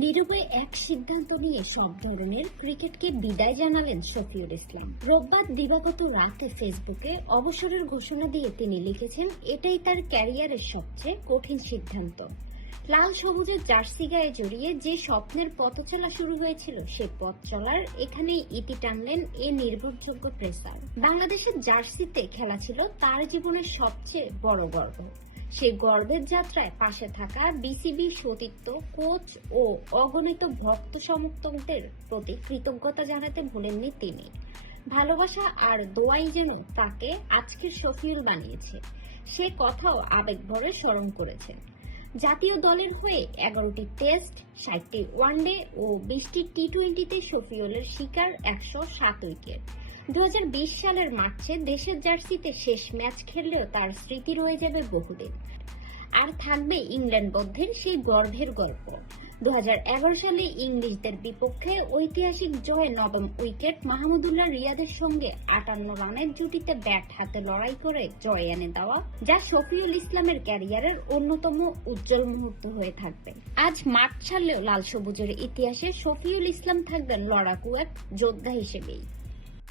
নীরবে এক সিদ্ধান্ত নিয়ে সব ধরনের ক্রিকেটকে বিদায় জানালেন শফিউল ইসলাম। রোববার দিবাগত রাতে ফেসবুকে অবসরের ঘোষণা দিয়ে তিনি লিখেছেন, এটাই তার ক্যারিয়ারের সবচেয়ে কঠিন সিদ্ধান্ত। লাল সবুজের জার্সি গায়ে জড়িয়ে যে স্বপ্নের পথ চলা শুরু হয়েছিল, সে পথ চলার এখানেই ইতি টানলেন এ নির্ভরযোগ্য পেসার বাংলাদেশের জার্সিতে খেলা ছিল তার জীবনের সবচেয়ে বড় গর্ব। সেই গর্বের যাত্রায় পাশে থাকা বিসিবি সতীর্থ, কোচ ও অগণিত ভক্ত সমর্থকদের প্রতি কৃতজ্ঞতা জানাতে ভুলেননি তিনি। ভালোবাসা আর দোয়াই যেন তাকে আজকের শফিউল বানিয়েছে, সে কথাও আবেগ ভরে স্মরণ করেছেন। জাতীয় দলের হয়ে এগারোটি টেস্ট, ষাটটি ওয়ানডে ও বিশটি টি টোয়েন্টিতে শফিউলের শিকার একশো সাত উইকেট। বিশ সালের মার্চে দেশের জার্সিতে শেষ ম্যাচ খেললেও তার স্মৃতি রয়ে যাবে বহুদিন। আর থাকবে ইংল্যান্ড বদ্ধের সেই গর্ভের গল্প। দুহাজার এগারো সালে ইংলিশদের বিপক্ষে ঐতিহাসিক জয় নবম উইকেট মাহমুদুল্লাহ রিয়াদের সঙ্গে আটান্ন রানের জুটিতে ব্যাট হাতে লড়াই করে জয় এনে দেওয়া, যা শফিউল ইসলামের ক্যারিয়ারের অন্যতম উজ্জ্বল মুহূর্ত হয়ে থাকবে। আজ মাঠ ছাড়লেও লাল সবুজের ইতিহাসে শফিউল ইসলাম থাকবেন লড়াকু এক যোদ্ধা হিসেবেই।